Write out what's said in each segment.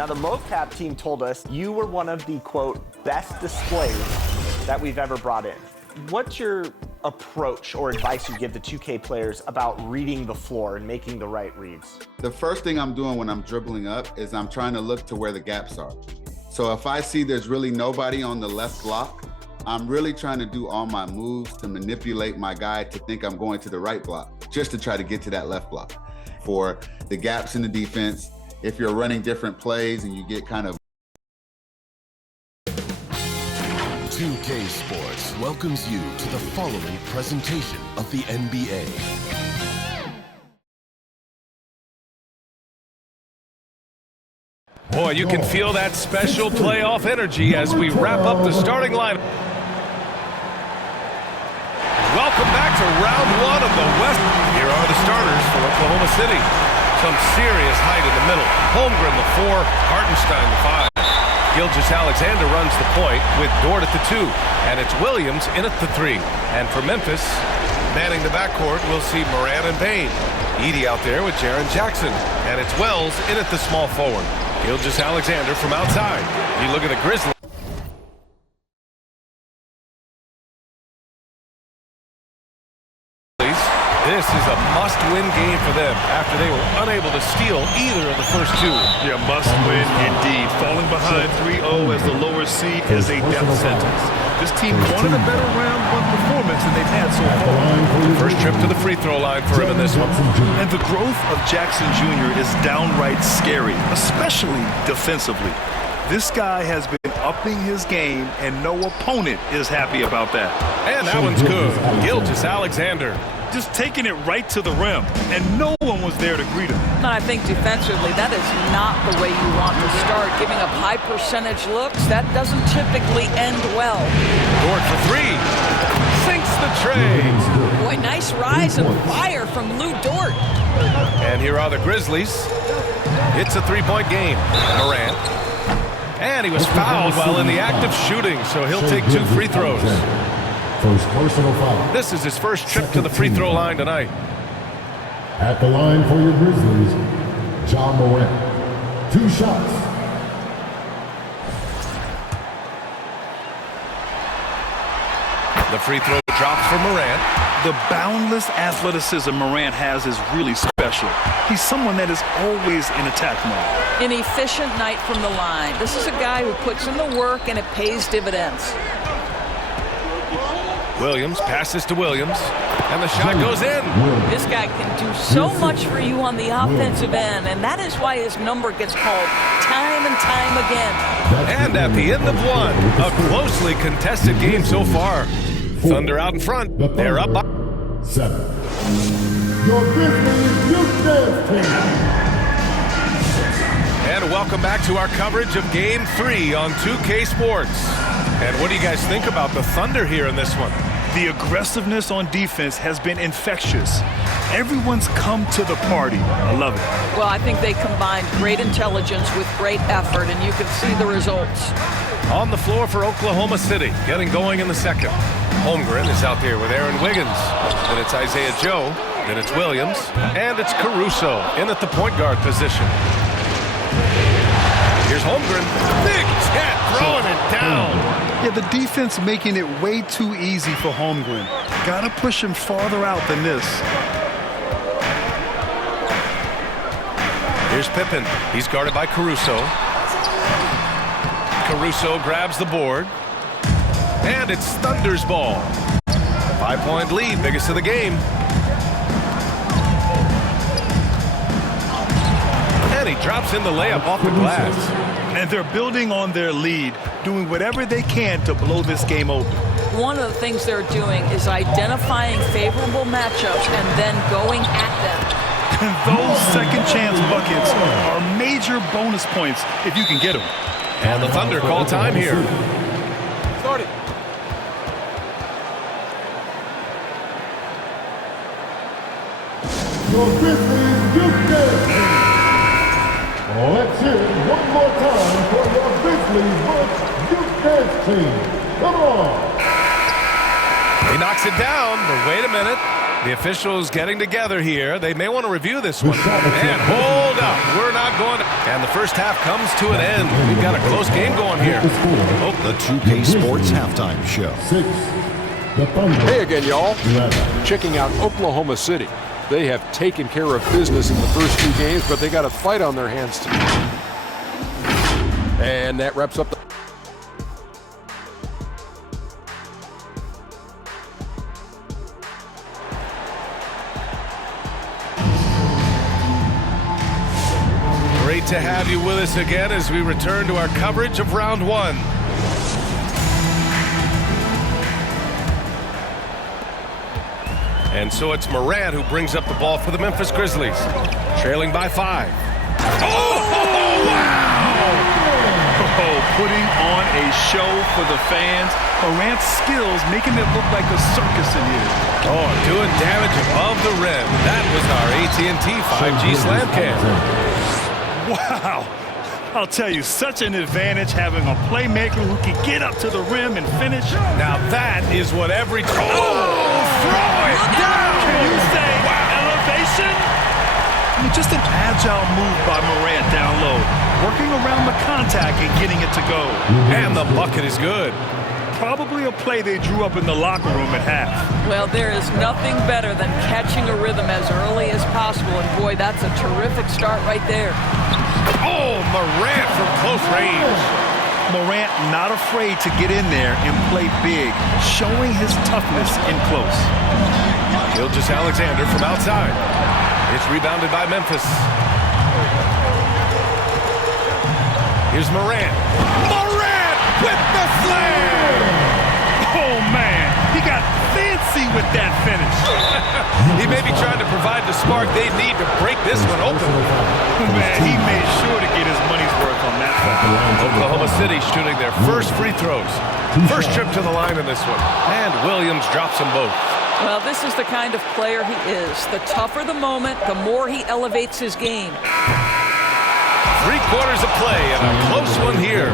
Now, the mocap team told us you were one of the, quote, best displays that we've ever brought in. What's your approach or advice you give the 2K players about reading the floor and making the right reads? The first thing I'm doing when I'm dribbling up is I'm trying to look to where the gaps are. So if I see there's really nobody on the left block, I'm really trying to do all my moves to manipulate my guy to think I'm going to the right block, just to try to get to that left block. For the gaps in the defense, if you're running different plays and you get kind of 2K Sports welcomes you to the following presentation of the NBA. Boy, you can feel that special playoff energy as we wrap up the starting lineup. Welcome back to round one of the West. Here are the starters for Oklahoma City. Some serious height in the middle. Holmgren, the 4, Hartenstein, the 5. Gilgeous-Alexander runs the point with Dort at the 2. And it's Williams in at the 3. And for Memphis, manning the backcourt, we'll see Moran and Payne. Edey out there with Jaren Jackson. And it's Wells in at the small forward. Gilgeous-Alexander from outside. You look at the Grizzlies. This is a must-win game for them after they were unable to steal either of the first 2. Yeah, must-win indeed. Falling behind 3-0 as the lower seed is a death sentence. This team wanted a better round one performance than they've had so far. First trip to the free throw line for him in this one. And the growth of Jackson Jr. is downright scary, especially defensively. This guy has been upping his game, and no opponent is happy about that. And that one's good. Gilgeous-Alexander. Just taking it right to the rim, and no one was there to greet him. And I think defensively, that is not the way you want to start. Giving up high percentage looks, that doesn't typically end well. Dort for 3. Sinks the tray. Boy, nice rise and fire from Lou Dort. And here are the Grizzlies. It's a 3-point game. Morant. And he was fouled while in the act of shooting, so he'll take 2 free throws. First personal foul. This is his first trip to the free throw line tonight. At the line for your Grizzlies, John Morant. 2 shots. The free throw drops for Morant. The boundless athleticism Morant has is really special. He's someone that is always in attack mode. An efficient night from the line. This is a guy who puts in the work and it pays dividends. Williams passes to Williams, and the shot goes in. This guy can do so much for you on the offensive end, and that is why his number gets called time and time again. And at the end of one, a closely contested game so far. Thunder out in front. They're up by 7. Your Grizzlies Youth Dance Team. And welcome back to our coverage of Game 3 on 2K Sports. And what do you guys think about the Thunder here in this one? The aggressiveness on defense has been infectious. Everyone's come to the party. I love it. Well, I think they combined great intelligence with great effort, and you can see the results. On the floor for Oklahoma City, getting going in the second. Holmgren is out there with Aaron Wiggins. Then it's Isaiah Joe. Then it's Williams. And it's Caruso in at the point guard position. Here's Holmgren. Big Cat throwing it down. Yeah, the defense making it way too easy for Holmgren. Gotta push him farther out than this. Here's Pippen. He's guarded by Caruso. Caruso grabs the board. And it's Thunder's ball. 5-point lead, biggest of the game. And he drops in the layup off the glass. And they're building on their lead, doing whatever they can to blow this game open. One of the things they're doing is identifying favorable matchups and then going at them. And those second chance buckets are major bonus points if you can get them. And the Thunder call time here. Start it. Your Grizzlies Youth Dance Team. Let's hear it one more time for your Grizzlies Youth Dance Team. Come on. He knocks it down, but wait a minute. The officials getting together here. They may want to review this one. And hold up. We're not going to. And the first half comes to an end. We've got a close game going here. The 2K Sports Halftime Show. 6. The Thunder. Hey again, y'all. 11. Checking out Oklahoma City. They have taken care of business in the first 2 games, but they got a fight on their hands tonight. And that wraps up the Great to have you with us again as we return to our coverage of round one. And so it's Morant who brings up the ball for the Memphis Grizzlies, trailing by 5. Oh, wow! Oh, putting on a show for the fans. Morant's skills making it look like a circus in here. Oh, doing damage above the rim. That was our AT&T 5G slam cam. Wow. I'll tell you, such an advantage having a playmaker who can get up to the rim and finish. Now that is what every... Oh, throw it down! Can you say elevation? I mean, just an agile move by Morant down low, working around the contact and getting it to go. And the bucket is good. Probably a play they drew up in the locker room at half. Well, there is nothing better than catching a rhythm as early as possible, and boy, that's a terrific start right there. Oh, Morant from close range. Morant not afraid to get in there and play big, showing his toughness in close. Gilgeous-Alexander from outside. It's rebounded by Memphis. Here's Morant. Morant with the slam! Oh, man, he got fancy with that finish. He may be trying to provide the spark they need to break this one open. Man, he made sure to get his money's worth on that one. Oklahoma City shooting their first free throws. First trip to the line in this one. And Williams drops them both. Well, this is the kind of player he is. The tougher the moment, the more he elevates his game. 3/4 of play and a close one here.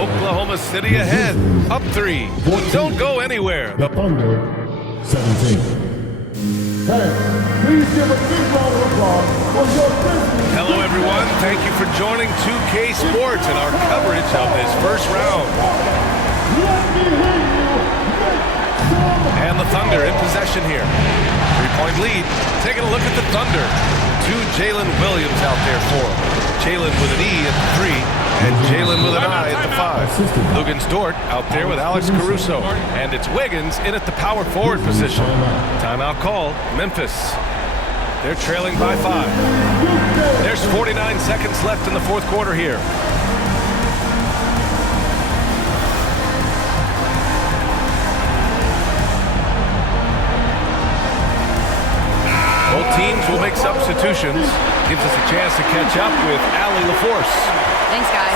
Oklahoma City ahead, up 3. Don't go anywhere. The Thunder, 17. Hey, please give a big round of applause for your Grizzlies. Hello, everyone. Thank you for joining 2K Sports and our coverage of this first round. Let me hear you make some. And the Thunder in possession here. 3-point lead. Taking a look at the Thunder. 2 Jalen Williams out there for them. Jalen with an E at the 3, and Jalen with an I at the 5. Lugens Dort out there with Alex Caruso, and it's Wiggins in at the power forward position. Timeout call, Memphis. They're trailing by 5. There's 49 seconds left in the fourth quarter here. Both teams will make substitutions. Gives us a chance to catch up with Allie LaForce. Than's, guys.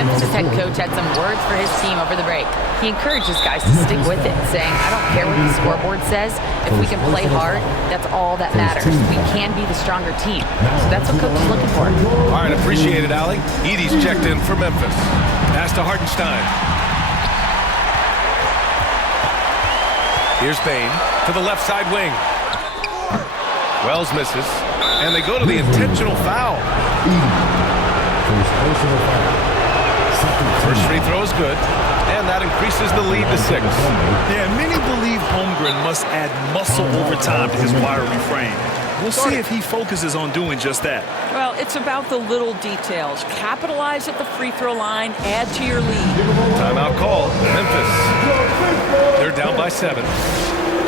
Memphis' head coach had some words for his team over the break. He encourages guys to stick with it, saying, I don't care what the scoreboard says. If we can play hard, that's all that matters. We can be the stronger team. So that's what coach is looking for. All right, appreciate it, Allie. Edie's checked in for Memphis. Pass to Hartenstein. Here's Bain to the left side wing. Wells misses, and they go to the intentional foul. First free throw is good, and that increases the lead to 6. Yeah, many believe Holmgren must add muscle over time to his wiry frame. We'll see if he focuses on doing just that. Well, it's about the little details. Capitalize at the free throw line, add to your lead. Timeout call, Memphis. They're down by 7.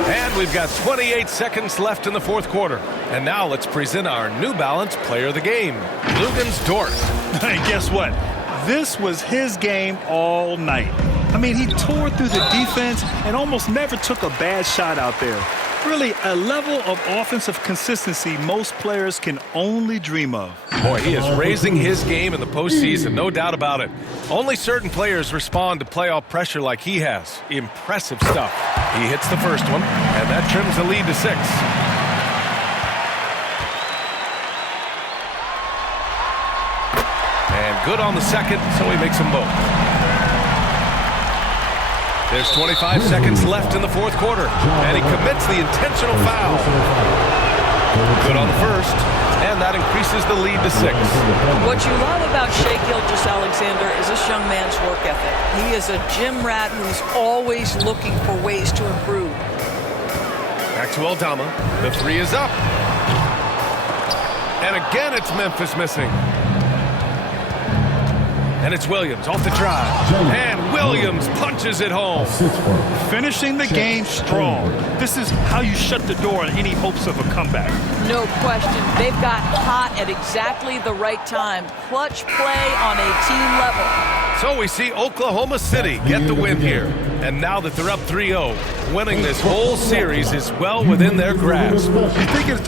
And we've got 28 seconds left in the fourth quarter. And now let's present our New Balance player of the game, Lugens Dort. And guess what? This was his game all night. I mean, he tore through the defense and almost never took a bad shot out there. Really, a level of offensive consistency most players can only dream of. Boy, he is raising his game in the postseason, no doubt about it. Only certain players respond to playoff pressure like he has. Impressive stuff. He hits the first one, and that trims the lead to 6. And good on the second, so he makes them both. There's 25 seconds left in the fourth quarter, and he commits the intentional foul. Good on the first, and that increases the lead to 6. What you love about Shai Gilgeous-Alexander is this young man's work ethic. He is a gym rat who's always looking for ways to improve. Back to Aldama. The three is up. And again, it's Memphis missing. And it's Williams off the drive. And Williams punches it home. Finishing the game strong. This is how you shut the door on any hopes of a comeback. No question. They've got hot at exactly the right time. Clutch play on a team level. So we see Oklahoma City get the win here. And now that they're up 3-0, winning this whole series is well within their grasp. You think it's